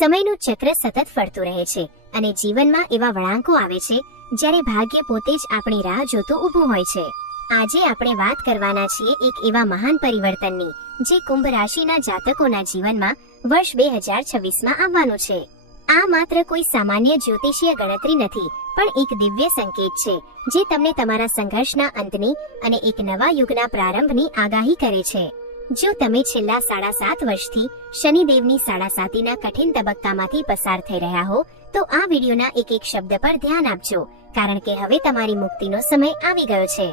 સમયનું ચક્ર સતત ફરતું રહે છે અને જીવનમાં એવા વળાંકો આવે છે જ્યારે ભાગ્ય પોતે જ આપણી રાહ જોતું ઊભું હોય છે. આજે આપણે વાત કરવાના છીએ એક એવા મહાન પરિવર્તનની, જે કુંભ રાશિના જાતકોના જીવનમાં વર્ષ બે હજાર છવ્વીસમાં આવવાનું છે. આ માત્ર કોઈ સામાન્ય જ્યોતિષીય ગણતરી નથી, પણ એક દિવ્ય સંકેત છે, જે તમને તમારા સંઘર્ષના અંતની અને એક નવા યુગના પ્રારંભની આગાહી કરે છે. જો તમે છેલ્લા સાડા સાત વર્ષથી શનિદેવની સાડા સાતીના કઠિન તબક્કામાંથી પસાર થઈ રહ્યા હો, તો આ વિડીયોના એક એક શબ્દ પર ધ્યાન આપજો, કારણ કે હવે તમારી મુક્તિનો સમય આવી ગયો છે.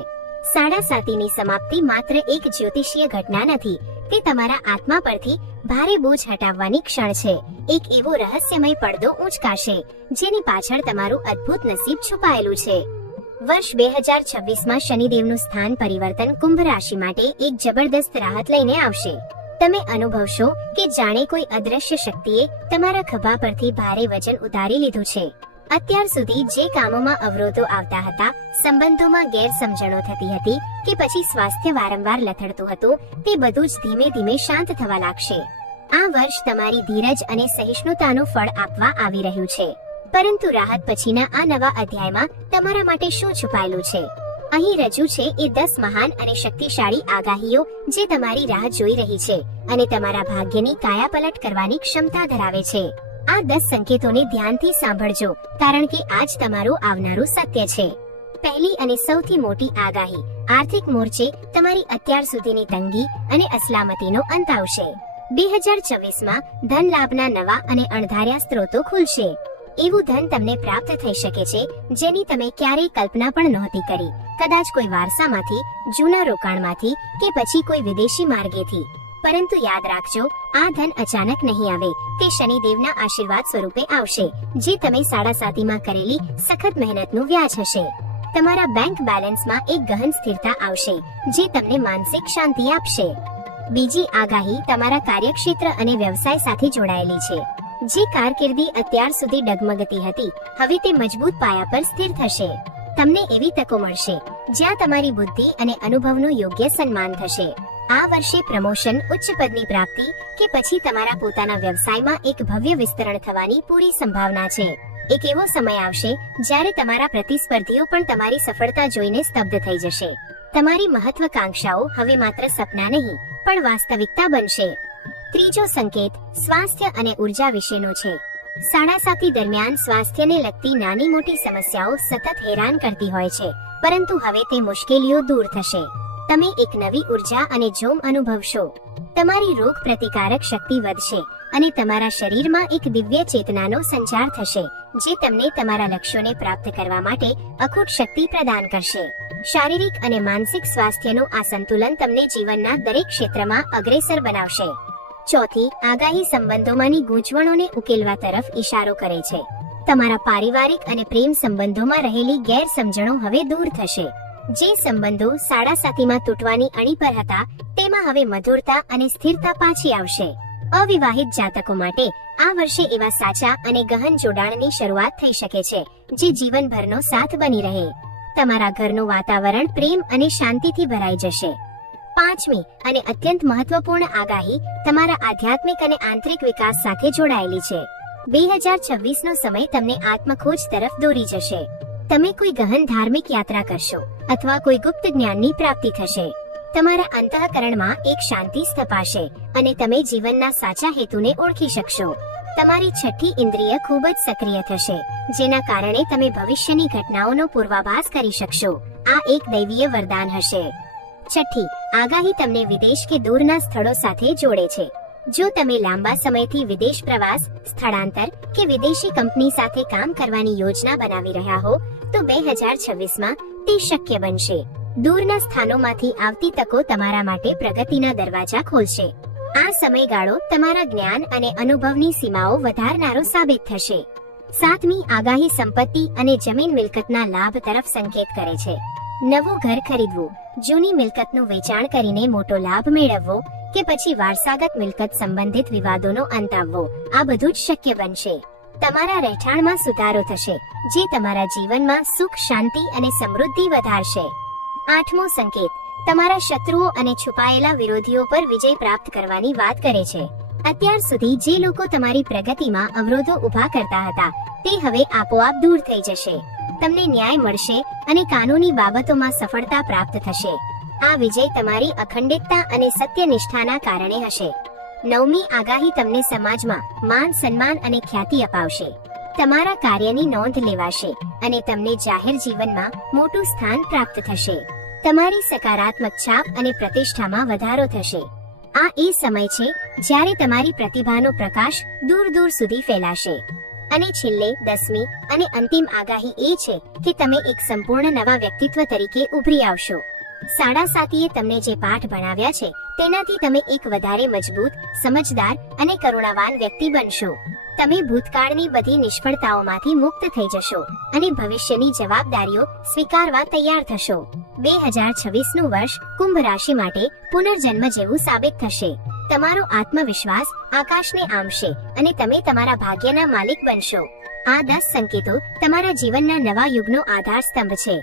સાડા સાતીની સમાપ્તિ માત્ર એક જ્યોતિષીય ઘટના નથી, તે તમારા આત્મા પરથી ભારે બોજ હટાવવાની ક્ષણ છે. એક એવો રહસ્યમય પડદો ઊંચકાશે, જેની પાછળ તમારું અદ્ભુત નસીબ છુપાયેલું છે. વર્ષ બે હજાર છવ્વીસમાં શનિદેવનું સ્થાન પરિવર્તન કુંભ રાશિ માટે એક જબરદસ્ત રાહત લઈને આવશે. તમે અનુભવશો કે જાણે કોઈ અદ્રશ્ય શક્તિએ તમારા ખભા પરથી ભારે વજન ઉતારી લીધું છે. અત્યાર સુધી જે કામોમાં અવરોધો આવતા હતા, સંબંધોમાં ગેરસમજણો થતી હતી કે પછી સ્વાસ્થ્ય વારંવાર લથડતું હતું, તે બધું જ ધીમે ધીમે શાંત થવા લાગશે. આ વર્ષ તમારી ધીરજ અને સહિષ્ણુતાનું ફળ આપવા આવી રહ્યું છે. પરંતુ રાહત પછીના આ નવા અધ્યાયમાં તમારા માટે શું છુપાયેલું છે? અહીં રજૂ છે, એ દસ મહાન અને શક્તિશાળી આગાહીઓ જે તમારી રાહ જોઈ રહી છે અને તમારા ભાગ્યની કાયાપલટ કરવાની ક્ષમતા ધરાવે છે. આ દસ સંકેતોને ધ્યાનથી સાંભળજો, કારણ કે આજ તમારું આવનારું સત્ય છે. પહેલી અને સૌથી મોટી આગાહી, આર્થિક મોરચે તમારી અત્યાર સુધીની તંગી અને અસલામતીનો અંત આવશે. બે હજાર ચોવીસમાં ધન લાભના નવા અને અણધાર્યા સ્ત્રોતો ખુલશે. એવું ધન તમને પ્રાપ્ત થઈ શકે છે, જેની તમે ક્યારેય કલ્પના પણ નહોતી કરી. કદાચ કોઈ વારસામાંથી, જૂના રોકાણમાંથી કે પછી કોઈ વિદેશી માર્ગેથી. પરંતુ યાદ રાખજો, આ ધન અચાનક નહીં આવે. તે શનિદેવના આશીર્વાદ સ્વરૂપે આવશે, જે તમે સાડા સાતીમાં કરેલી સખત મહેનતનું વ્યાજ હશે. તમારા બેંક બેલેન્સમાં એક ગહન સ્થિરતા આવશે, જે તમને માનસિક શાંતિ આપશે. બીજી આગાહી તમારા કાર્યક્ષેત્ર અને વ્યવસાય સાથે જોડાયેલી છે. જે કારકિર્દી અત્યાર સુધી ડગમગતી હતી, હવે તે મજબૂત પાયા પર સ્થિર થશે. તમને એવી તકો મળશે, જ્યાં તમારી બુદ્ધિ અને અનુભવનું યોગ્ય સન્માન થશે. આ વર્ષે પ્રમોશન ઉચ્ચ પદની પ્રાપ્તિ કે પછી તમારા પોતાના વ્યવસાયમાં એક ભવ્ય વિસ્તરણ થવાની પૂરી સંભાવના છે. એક એવો સમય આવશે, જ્યારે તમારા પ્રતિસ્પર્ધીઓ પણ તમારી સફળતા જોઈને સ્તબ્ધ થઈ જશે. તમારી મહત્વકાંક્ષાઓ હવે માત્ર સપના નહીં, પણ વાસ્તવિકતા બનશે. ત્રીજો સંકેત, સ્વાસ્થ્ય અને ઊર્જા વિશેનો છે. સાડા સાતી દરમિયાન સ્વાસ્થ્યને લગતી નાની મોટી સમસ્યાઓ સતત હેરાન કરતી હોય છે, પરંતુ હવે તે મુશ્કેલીઓ દૂર થશે. તમે એક નવી ઊર્જા અને જોમ અનુભવશો. તમારી રોગ પ્રતિકારક શક્તિ વધશે અને તમારા શરીરમાં એક દિવ્ય ચેતનાનો સંચાર થશે, જે તમને તમારા લક્ષ્યોને પ્રાપ્ત કરવા માટે અખૂટ શક્તિ પ્રદાન કરશે. શારીરિક અને માનસિક સ્વાસ્થ્યનું આ સંતુલન તમને જીવનના દરેક ક્ષેત્રમાં અગ્રેસર બનાવશે. ચોથી આગાહી સંબંધોમાંની ગૂંચવણોને ઉકેલવા તરફ ઇશારો કરે છે. તમારા પારિવારિક અને પ્રેમ સંબંધોમાં રહેલી ગેરસમજણો હવે દૂર થશે. જે સંબંધો સાડા સાતીમાં તૂટવાની અણી પર હતા, તેમાં હવે મધુરતા અને સ્થિરતા પાછી આવશે. અવિવાહિત જાતકો માટે આ વર્ષે એવા સાચા અને ગહન જોડાણની શરૂઆત થઈ શકે છે, જે જીવનભરનો સાથ બની રહે. તમારા ઘરનું વાતાવરણ પ્રેમ અને શાંતિથી ભરાઈ જશે. પાંચમી અને અત્યંત મહત્વપૂર્ણ આગાહી તમારા આધ્યાત્મિક અને આંતરિક વિકાસ સાથે જોડાયેલી છે. બે હજાર છવ્વીસ નો સમય તમને આત્મખોજ તરફ દોરી જશે. તમે કોઈ ગહન ધાર્મિક યાત્રા કરશો અથવા કોઈ ગુપ્ત જ્ઞાનની પ્રાપ્તિ થશે. તમારા અંતઃકરણમાં એક શાંતિ સ્થપાશે અને તમે જીવનના સાચા હેતુને ઓળખી શકશો. તમારી છઠ્ઠી ઇન્દ્રિય ખૂબ જ સક્રિય થશે, જેના કારણે તમે ભવિષ્યની ઘટનાઓનો પૂર્વાભાસ કરી શકશો. આ એક દૈવીય વરદાન હશે. છઠ્ઠી, આગાહી તમને વિદેશ કે દૂરના સ્થળો સાથે જોડે છે. જો તમે લાંબા સમયથી વિદેશ પ્રવાસ, સ્થળાંતર કે વિદેશી કંપની સાથે કામ કરવાની યોજના બનાવી રહ્યા હો, તો બે હજાર છવ્વીસમાં તે શક્ય બનશે. દૂરના સ્થાનોમાંથી આવતી તકો તમારા માટે પ્રગતિના દરવાજા ખોલશે. આ સમયગાળો તમારા જ્ઞાન અને અનુભવની સીમાઓ વધારનારો સાબિત થશે. સાતમી, આગાહી સંપત્તિ અને જમીન મિલકતના લાભ તરફ સંકેત કરે છે. નવું ઘર ખરીદવું, જૂની મિલકતનું વેચાણ કરીને મોટો લાભ મેળવવો કે પછી વારસાગત મિલકત સંબંધિત વિવાદોનો અંત આવવો, આ બધું જ શક્ય બનશે. તમારા રહેઠાણમાં સુધારો થશે, જે તમારા જીવનમાં સુખ, શાંતિ અને સમૃદ્ધિ વધારશે. આઠમો સંકેત, તમારા શત્રુઓ અને છુપાયેલા વિરોધીઓ પર વિજય પ્રાપ્ત કરવાની વાત કરે છે. અત્યાર સુધી જે લોકો તમારી પ્રગતિમાં અવરોધો ઊભા કરતા હતા, તે હવે આપોઆપ દૂર થઈ જશે. તમને ન્યાય મળશે અને કાનૂની બાબતોમાં સફળતા પ્રાપ્ત થશે. આ વિજય તમારી અખંડિતતા અને સત્યનિષ્ઠાના કારણે હશે. નવમી આગાહી તમને સમાજમાં માન, સન્માન અને ખ્યાતિ અપાવશે. તમારા કાર્યની નોંધ લેવાશે અને તમને જાહેર જીવનમાં મોટું સ્થાન પ્રાપ્ત થશે. તમારી સકારાત્મક છાપ અને પ્રતિષ્ઠામાં વધારો થશે. આ એ સમય છે જ્યારે તમારી પ્રતિભાનો પ્રકાશ દૂર દૂર સુધી ફેલાશે. અને છેલ્લે, દસમી અને અંતિમ આગાહી એ છે કે તમે એક સંપૂર્ણ નવા વ્યક્તિત્વ તરીકે ઉભરી આવશો. સાડા સાતીએ તમને જે પાઠ ભણાવ્યા છે, તેનાથી તમે એક વધારે મજબૂત, સમજદાર અને કરુણાવાન વ્યક્તિ બનશો. તમે ભૂતકાળની બધી નિષ્ફળતાઓમાંથી મુક્ત થઈ જશો અને ભવિષ્યની જવાબદારીઓ સ્વીકારવા તૈયાર થશો. બે હજાર છવ્વીસનું વર્ષ કુંભ રાશિ માટે પુનર્જન્મ જેવું સાબિત થશે. તમારો આત્મવિશ્વાસ આકાશને આમશે અને તમે તમારા ભાગ્યના માલિક બનશો. આ દસ સંકેતો તમારા જીવનના નવા યુગનો આધાર સ્તંભ છે.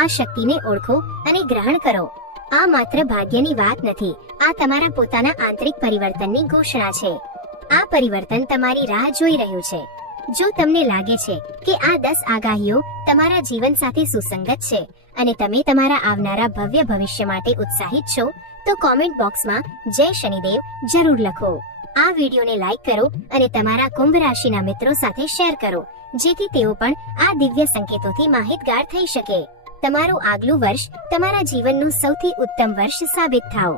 આ શક્તિને ઓળખો અને ગ્રહણ કરો. આ માત્ર ભાગ્યની વાત નથી, આ તમારા પોતાના આંતરિક પરિવર્તનની ઘોષણા છે. આ પરિવર્તન તમારી રાહ જોઈ રહ્યું છે. જો તમને લાગે છે કે આ દસ આગાહીઓ તમારા જીવન સાથે સુસંગત છે અને તમે તમારા આવનારા ભવ્ય ભવિષ્ય માટે ઉત્સાહિત છો તો કોમેન્ટ બોક્સમાં જય શનિદેવ જરૂર લખો. આ વિડીયોને લાઈક કરો અને તમારા કુંભ રાશિના મિત્રો સાથે શેર કરો, જેથી તેઓ પણ આ દિવ્ય સંકેતોથી માહિતગાર થઈ શકે. તમારું આગલું વર્ષ તમારા જીવનનું સૌથી ઉત્તમ વર્ષ સાબિત થાઓ.